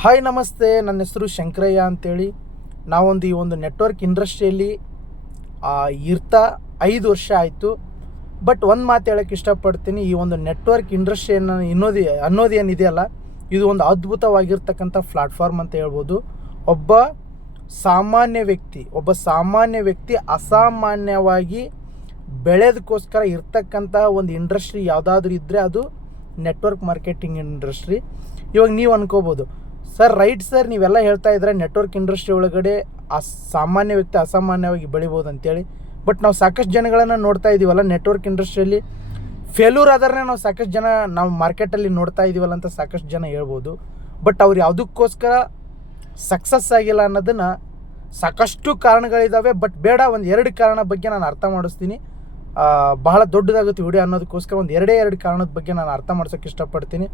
Hi ನಮಸ್ತೆ. ನನ್ನ ಹೆಸರು ಶಂಕರಯ್ಯ ಅಂತೇಳಿ. ನಾವೊಂದು ಈ ಒಂದು ನೆಟ್ವರ್ಕ್ ಇಂಡಸ್ಟ್ರಿಯಲ್ಲಿ ಇರ್ತಾ ಐದು ವರ್ಷ ಆಯಿತು. ಬಟ್ ಒಂದು ಮಾತು ಹೇಳೋಕ್ಕೆ ಇಷ್ಟಪಡ್ತೀನಿ, ಈ ಒಂದು ನೆಟ್ವರ್ಕ್ ಇಂಡಸ್ಟ್ರಿಯನ್ನು ಇನ್ನೋದು ಏನಿದೆಯಲ್ಲ, ಇದು ಒಂದು ಅದ್ಭುತವಾಗಿರ್ತಕ್ಕಂಥ ಪ್ಲಾಟ್ಫಾರ್ಮ್ ಅಂತ ಹೇಳ್ಬೋದು. ಒಬ್ಬ ಸಾಮಾನ್ಯ ವ್ಯಕ್ತಿ, ಒಬ್ಬ ಸಾಮಾನ್ಯ ವ್ಯಕ್ತಿ ಅಸಾಮಾನ್ಯವಾಗಿ ಬೆಳೆದಕ್ಕೋಸ್ಕರ ಇರ್ತಕ್ಕಂಥ ಒಂದು ಇಂಡಸ್ಟ್ರಿ ಯಾವುದಾದ್ರೂ ಇದ್ದರೆ ಅದು ನೆಟ್ವರ್ಕ್ ಮಾರ್ಕೆಟಿಂಗ್ ಇಂಡಸ್ಟ್ರಿ ಇವಾಗ ನೀವು ಅನ್ಕೋಬೋದು ಸರ್ ರೈಟ್ ಸರ್, ನೀವೆಲ್ಲ ಹೇಳ್ತಾ ಇದ್ರೆ ನೆಟ್ವರ್ಕ್ ಇಂಡಸ್ಟ್ರಿ ಒಳಗಡೆ ಅಸ್, ಸಾಮಾನ್ಯ ವ್ಯಕ್ತಿ ಅಸಾಮಾನ್ಯವಾಗಿ ಬೆಳಿಬೋದು ಅಂತೇಳಿ ಬಟ್ ನಾವು ಸಾಕಷ್ಟು ಜನಗಳನ್ನು ನೋಡ್ತಾ ಇದ್ದೀವಲ್ಲ ನೆಟ್ವರ್ಕ್ ಇಂಡಸ್ಟ್ರಿಯಲ್ಲಿ ಫೇಲ್ಯೂರ್ ಆದ್ರೆ ನಾವು ಸಾಕಷ್ಟು ಜನ ನಾವು ಮಾರ್ಕೆಟಲ್ಲಿ ನೋಡ್ತಾ ಇದ್ದೀವಲ್ಲ ಅಂತ ಸಾಕಷ್ಟು ಜನ ಹೇಳ್ಬೋದು. ಬಟ್ ಅವ್ರು ಯಾವುದಕ್ಕೋಸ್ಕರ ಸಕ್ಸಸ್ ಆಗಿಲ್ಲ ಅನ್ನೋದನ್ನು ಸಾಕಷ್ಟು ಕಾರಣಗಳಿದ್ದಾವೆ ಬಟ್ ಬೇಡ, ಒಂದು ಎರಡು ಕಾರಣ ಬಗ್ಗೆ ನಾನು ಅರ್ಥ ಮಾಡಿಸ್ತೀನಿ. ಬಹಳ ದೊಡ್ಡದಾಗುತ್ತೆ ವಿಡಿಯೋ ಅನ್ನೋದಕ್ಕೋಸ್ಕರ ಒಂದು ಎರಡೇ ಎರಡು ಕಾರಣದ ಬಗ್ಗೆ ನಾನು ಅರ್ಥ ಮಾಡ್ಸೋಕ್ಕೆ ಇಷ್ಟಪಡ್ತೀನಿ.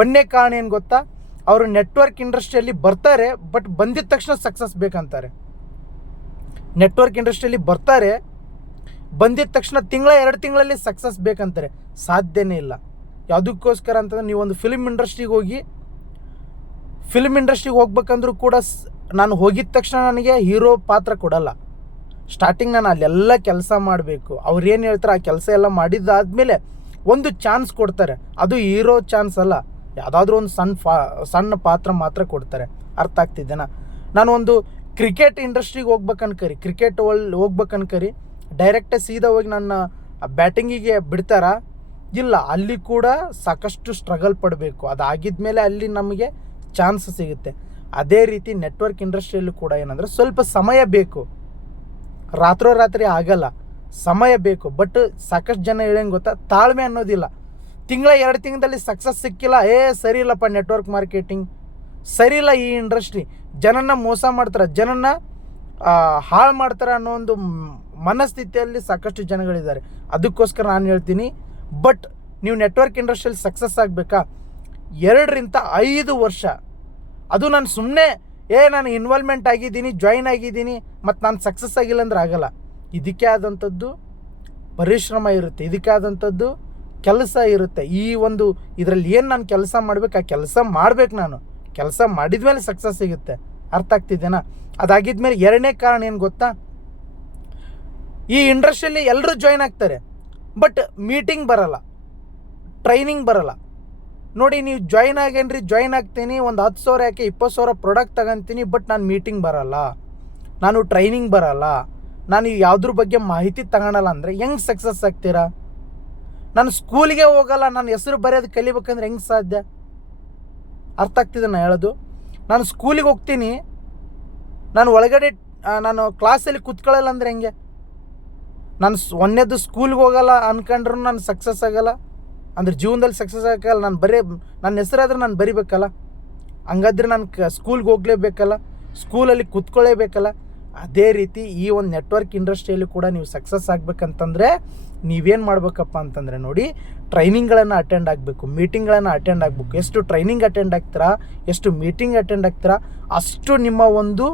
ಒಂದನೇ ಕಾರಣ ಏನು ಗೊತ್ತಾ? ಅವರು ನೆಟ್ವರ್ಕ್ ಇಂಡಸ್ಟ್ರಿಯಲ್ಲಿ ಬರ್ತಾರೆ ಬಟ್ ಬಂದಿದ ತಕ್ಷಣ ಸಕ್ಸಸ್ ಬೇಕಂತಾರೆ. ನೆಟ್ವರ್ಕ್ ಇಂಡಸ್ಟ್ರಿಯಲ್ಲಿ ಬರ್ತಾರೆ, ಬಂದಿದ ತಕ್ಷಣ ತಿಂಗಳ, ಎರಡು ತಿಂಗಳಲ್ಲಿ ಸಕ್ಸಸ್ ಬೇಕಂತಾರೆ. ಸಾಧ್ಯನೇ ಇಲ್ಲ. ಯಾವುದಕ್ಕೋಸ್ಕರ ಅಂತಂದ್ರೆ ನೀವು ಒಂದು ಫಿಲ್ಮ್ ಇಂಡಸ್ಟ್ರಿಗೆ ಹೋಗಿ ಫಿಲ್ಮ್ ಇಂಡಸ್ಟ್ರಿಗೆ ಹೋಗ್ಬೇಕಂದ್ರೂ ಕೂಡ ನಾನು ಹೋಗಿದ ತಕ್ಷಣ ನನಗೆ ಹೀರೋ ಪಾತ್ರ ಕೊಡಲ್ಲ. ಸ್ಟಾರ್ಟಿಂಗ್ ನಾನು ಅಲ್ಲೆಲ್ಲ ಕೆಲಸ ಮಾಡಬೇಕು. ಅವ್ರು ಏನು ಹೇಳ್ತಾರೆ ಆ ಕೆಲಸ ಎಲ್ಲ ಮಾಡಿದ್ದಾದ್ಮೇಲೆ ಒಂದು ಚಾನ್ಸ್ ಕೊಡ್ತಾರೆ. ಅದು ಹೀರೋ ಚಾನ್ಸ್ ಅಲ್ಲ. ಯಾವುದಾದ್ರೂ ಒಂದು ಸಣ್ಣ ಫಾ, ಸಣ್ಣ ಪಾತ್ರ ಮಾತ್ರ ಕೊಡ್ತಾರೆ. ಅರ್ಥ ಆಗ್ತಿದ್ದೇನಾ ನಾನು ಒಂದು ಕ್ರಿಕೆಟ್ ಇಂಡಸ್ಟ್ರಿಗೆ ಹೋಗ್ಬೇಕನ್ಕರಿ. ಕ್ರಿಕೆಟ್ ಒಳ್ ಹೋಗ್ಬೇಕನ್ಕರಿ. ಡೈರೆಕ್ಟೇ ಸೀದಾ ಹೋಗಿ ನನ್ನ ಬ್ಯಾಟಿಂಗಿಗೆ ಬಿಡ್ತಾರಾ? ಇಲ್ಲ, ಅಲ್ಲಿ ಕೂಡ ಸಾಕಷ್ಟು ಸ್ಟ್ರಗಲ್ ಪಡಬೇಕು. ಅದಾಗಿದ್ಮೇಲೆ ಅಲ್ಲಿ ನಮಗೆ ಚಾನ್ಸ್ ಸಿಗುತ್ತೆ. ಅದೇ ರೀತಿ ನೆಟ್ವರ್ಕ್ ಇಂಡಸ್ಟ್ರಿಯಲ್ಲೂ ಕೂಡ ಏನಂದರೆ ಸ್ವಲ್ಪ ಸಮಯ ಬೇಕು. ರಾತ್ರೋರಾತ್ರಿ ಆಗಲ್ಲ. ಸಮಯ ಬೇಕು. ಬಟ್ ಸಾಕಷ್ಟು ಜನ ಹೇಳಂಗೆ ಗೊತ್ತಾ? ತಾಳ್ಮೆ ಅನ್ನೋದಿಲ್ಲ. ತಿಂಗಳ ಎರಡು ತಿಂಗಳಲ್ಲಿ ಸಕ್ಸಸ್ ಸಿಕ್ಕಿಲ್ಲ. ಏ, ಸರಿ ಇಲ್ಲಪ್ಪ ನೆಟ್ವರ್ಕ್ ಮಾರ್ಕೆಟಿಂಗ್ ಸರಿ ಇಲ್ಲ ಈ ಇಂಡಸ್ಟ್ರಿ ಜನನ ಮೋಸ ಮಾಡ್ತಾರೆ. ಜನನ ಹಾಳು ಮಾಡ್ತಾರೆ ಅನ್ನೋ ಒಂದು ಮನಸ್ಥಿತಿಯಲ್ಲಿ ಸಾಕಷ್ಟು ಜನಗಳಿದ್ದಾರೆ. ಅದಕ್ಕೋಸ್ಕರ ನಾನು ಹೇಳ್ತೀನಿ ಬಟ್ ನೀವು ನೆಟ್ವರ್ಕ್ ಇಂಡಸ್ಟ್ರಿಯಲ್ಲಿ ಸಕ್ಸಸ್ ಆಗಬೇಕಾ? ಎರಡರಿಂದ ಐದು ವರ್ಷ. ಅದು ನಾನು ಸುಮ್ಮನೆ ಏ, ನಾನು ಇನ್ವಾಲ್ವ್ಮೆಂಟ್ ಆಗಿದ್ದೀನಿ ಜಾಯಿನ್ ಆಗಿದ್ದೀನಿ ಮತ್ತು ನಾನು ಸಕ್ಸಸ್ ಆಗಿಲ್ಲ ಅಂದ್ರೆ ಆಗಲ್ಲ. ಇದಕ್ಕೆ ಆದಂಥದ್ದು ಪರಿಶ್ರಮ ಇರುತ್ತೆ. ಇದಕ್ಕೆ ಆದಂಥದ್ದು ಕೆಲಸ ಇರುತ್ತೆ. ಈ ಒಂದು ಇದರಲ್ಲಿ ಏನು ನಾನು ಕೆಲಸ ಮಾಡ್ಬೇಕು, ಆ ಕೆಲಸ ಮಾಡ್ಬೇಕು ನಾನು. ಕೆಲಸ ಮಾಡಿದ ಮೇಲೆ ಸಕ್ಸಸ್ ಸಿಗುತ್ತೆ. ಅರ್ಥ ಆಗ್ತಿದ್ದೇನಾ? ಅದಾಗಿದ್ಮೇಲೆ ಎರಡನೇ ಕಾರಣ ಏನು ಗೊತ್ತಾ? ಈ ಇಂಡಸ್ಟ್ರಿಯಲ್ಲಿ ಎಲ್ಲರೂ ಜಾಯ್ನ್ ಆಗ್ತಾರೆ. ಬಟ್ ಮೀಟಿಂಗ್ ಬರಲ್ಲ. ಟ್ರೈನಿಂಗ್ ಬರಲ್ಲ. ನೋಡಿ, ನೀವು ಜಾಯ್ನ್ ಆಗೇನ್ರಿ ಜಾಯ್ನ್ ಆಗ್ತೀನಿ, ಒಂದು ಹತ್ತು ಸಾವಿರ ಯಾಕೆ ಇಪ್ಪತ್ತು ಸಾವಿರ ಪ್ರಾಡಕ್ಟ್ ತಗೊಂತೀನಿ ಬಟ್ ನಾನು ಮೀಟಿಂಗ್ ಬರಲ್ಲ. ನಾನು ಟ್ರೈನಿಂಗ್ ಬರಲ್ಲ. ನಾನು ಯಾವುದ್ರ ಬಗ್ಗೆ ಮಾಹಿತಿ ತಗೊಳಲ್ಲ ಅಂದರೆ ಹೆಂಗೆ ಸಕ್ಸಸ್ ಆಗ್ತೀರಾ? ನಾನು ಸ್ಕೂಲಿಗೆ ಹೋಗಲ್ಲ, ನನ್ನ ಹೆಸರು ಬರೆಯೋದು ಕಲಿಬೇಕಂದ್ರೆ ಹೆಂಗೆ ಸಾಧ್ಯ? ಅರ್ಥ ಆಗ್ತಿದೆ ನಾನು ಹೇಳೋದು? ನಾನು ಸ್ಕೂಲಿಗೆ ಹೋಗ್ತೀನಿ, ನಾನು ಒಳಗಡೆ ನಾನು ಕ್ಲಾಸಲ್ಲಿ ಕೂತ್ಕೊಳ್ಳಲ್ಲ ಅಂದ್ರೆ ಹೆಂಗೆ? ನಾನು ಒಂದನೇದು ಸ್ಕೂಲ್ಗೆ ಹೋಗಲ್ಲ ಅನ್ಕೊಂಡ್ರು ನಾನು ಸಕ್ಸಸ್ ಆಗಲ್ಲ. ಅಂದ್ರೆ ಜೀವನದಲ್ಲಿ ಸಕ್ಸಸ್ ಆಗಲ್ಲ, ನಾನು ಬರೀ, ನನ್ನ ಹೆಸರಾದ್ರೆ ನಾನು ಬರಿಬೇಕಲ್ಲ? ಹಂಗಾದ್ರೆ ನಾನು ಕ, ಸ್ಕೂಲ್ಗೆ ಹೋಗ್ಲೇಬೇಕಲ್ಲ? ಸ್ಕೂಲಲ್ಲಿ ಕುತ್ಕೊಳ್ಳೇಬೇಕಲ್ಲ? ಅದೇ ರೀತಿ ಈ ಒಂದು ನೆಟ್ವರ್ಕ್ ಇಂಡಸ್ಟ್ರಿಯಲ್ಲಿ ಕೂಡ ನೀವು ಸಕ್ಸಸ್ ಆಗಬೇಕಂತಂದರೆ ನೀವೇನು ಮಾಡಬೇಕಪ್ಪ ಅಂತಂದರೆ ನೋಡಿ ಟ್ರೈನಿಂಗ್ಗಳನ್ನು ಅಟೆಂಡ್ ಆಗಬೇಕು ಮೀಟಿಂಗ್ಗಳನ್ನು ಅಟೆಂಡ್ ಆಗಬೇಕು. ಎಷ್ಟು ಟ್ರೈನಿಂಗ್ ಅಟೆಂಡ್ ಆಗ್ತೀರಾ, ಎಷ್ಟು ಮೀಟಿಂಗ್ ಅಟೆಂಡ್ ಆಗ್ತೀರಾ, ಅಷ್ಟು ನಿಮ್ಮ ಒಂದು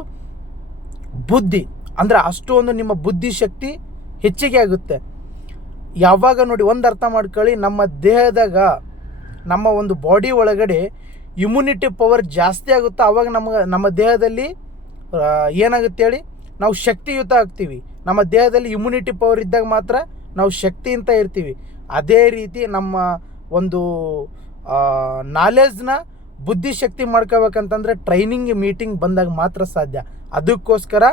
ಬುದ್ಧಿ, ಅಂದರೆ ಅಷ್ಟು ಒಂದು ನಿಮ್ಮ ಬುದ್ಧಿ ಶಕ್ತಿ ಹೆಚ್ಚಿಗೆ ಆಗುತ್ತೆ. ಯಾವಾಗ ನೋಡಿ ಒಂದು ಅರ್ಥ ಮಾಡ್ಕೊಳ್ಳಿ, ನಮ್ಮ ದೇಹದಾಗ, ನಮ್ಮ ಒಂದು ಬಾಡಿ ಒಳಗಡೆ ಇಮ್ಯುನಿಟಿ ಪವರ್ ಜಾಸ್ತಿ ಆಗುತ್ತೆ ಆವಾಗ ನಮಗೆ, ನಮ್ಮ ದೇಹದಲ್ಲಿ ಏನಾಗುತ್ತೆ ಹೇಳಿ? ನಾವು ಶಕ್ತಿಯುತ ಆಗ್ತೀವಿ. ನಮ್ಮ ದೇಹದಲ್ಲಿ ಇಮ್ಯುನಿಟಿ ಪವರ್ ಇದ್ದಾಗ ಮಾತ್ರ ನಾವು ಶಕ್ತಿಯಿಂದ ಇರ್ತೀವಿ. ಅದೇ ರೀತಿ ನಮ್ಮ ಒಂದು ನಾಲೆಜ್ನ ಬುದ್ಧಿಶಕ್ತಿ ಮಾಡ್ಕೋಬೇಕಂತಂದರೆ ಟ್ರೈನಿಂಗ್ ಮೀಟಿಂಗ್ ಬಂದಾಗ ಮಾತ್ರ ಸಾಧ್ಯ. ಅದಕ್ಕೋಸ್ಕರ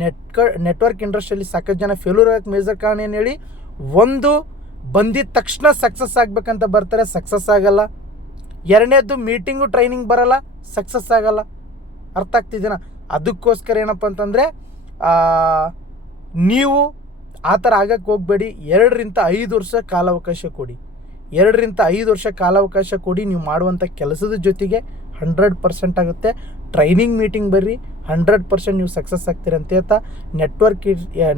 ನೆಟ್ಕ ನೆಟ್ವರ್ಕ್ ಇಂಡಸ್ಟ್ರಿಯಲ್ಲಿ ಸಾಕಷ್ಟು ಜನ ಫೇಲ್ಯೂರ್ ಆಗಕ್ಕೆ ಮೇಜರ್ ಕಾರಣ ಏನು ಹೇಳಿ, ಒಂದು ಬಂದಿದ ತಕ್ಷಣ ಸಕ್ಸಸ್ ಆಗಬೇಕಂತ ಬರ್ತಾರೆ ಸಕ್ಸಸ್ ಆಗಲ್ಲ. ಎರಡನೇದು ಮೀಟಿಂಗು ಟ್ರೈನಿಂಗ್ ಬರಲ್ಲ ಸಕ್ಸಸ್ ಆಗಲ್ಲ. ಅರ್ಥ ಆಗ್ತಿದ್ದೀನ ಅದಕ್ಕೋಸ್ಕರ ಏನಪ್ಪ ಅಂತಂದರೆ ನೀವು ಆ ಥರ ಆಗಕ್ಕೆ ಹೋಗಬೇಡಿ. ಎರಡರಿಂದ ಐದು ವರ್ಷ ಕಾಲಾವಕಾಶ ಕೊಡಿ. ಎರಡರಿಂದ ಐದು ವರ್ಷ ಕಾಲಾವಕಾಶ ಕೊಡಿ. ನೀವು ಮಾಡುವಂಥ ಕೆಲಸದ ಜೊತೆಗೆ ಹಂಡ್ರೆಡ್ ಪರ್ಸೆಂಟ್ ಆಗುತ್ತೆ. ಟ್ರೈನಿಂಗ್ ಮೀಟಿಂಗ್ ಬರ್ರಿ. ಹಂಡ್ರೆಡ್ ಪರ್ಸೆಂಟ್ ನೀವು ಸಕ್ಸಸ್ ಆಗ್ತೀರಿ ಅಂತ ಹೇಳ್ತಾ ನೆಟ್ವರ್ಕ್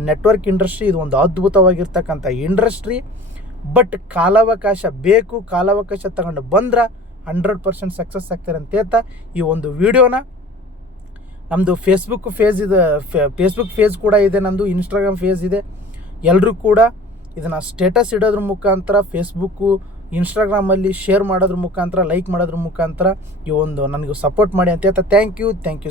ನೆಟ್ವರ್ಕ್ ಇಂಡಸ್ಟ್ರಿ ಇದು ಒಂದು ಅದ್ಭುತವಾಗಿರ್ತಕ್ಕಂಥ ಇಂಡಸ್ಟ್ರಿ ಬಟ್ ಕಾಲಾವಕಾಶ ಬೇಕು, ಕಾಲಾವಕಾಶ ತಗೊಂಡು ಬಂದ್ರೆ ಹಂಡ್ರೆಡ್ ಪರ್ಸೆಂಟ್ ಸಕ್ಸಸ್ ಆಗ್ತಾರೆ ಅಂತ ಹೇಳ್ತಾ, ಈ ಒಂದು ವಿಡಿಯೋನ ನಮ್ಮದು ಫೇಸ್ಬುಕ್ ಫೇಸ್ ಇದೆ ಫೇಸ್ಬುಕ್ ಫೇಸ್ ಕೂಡ ಇದೆ ನಮ್ಮದು ಇನ್ಸ್ಟಾಗ್ರಾಮ್ ಫೇಸ್ ಇದೆ. ಎಲ್ಲರೂ ಕೂಡ ಇದನ್ನು ಸ್ಟೇಟಸ್ ಇಡೋದ್ರ ಮುಖಾಂತರ ಫೇಸ್ಬುಕ್ಕು ಇನ್ಸ್ಟಾಗ್ರಾಮಲ್ಲಿ ಶೇರ್ ಮಾಡೋದ್ರ ಮುಖಾಂತರ ಲೈಕ್ ಮಾಡೋದ್ರ ಮುಖಾಂತರ ಈ ಒಂದು ನನಗೆ ಸಪೋರ್ಟ್ ಮಾಡಿ ಅಂತ ಹೇಳ್ತಾ ಥ್ಯಾಂಕ್ ಯು ಥ್ಯಾಂಕ್ ಯು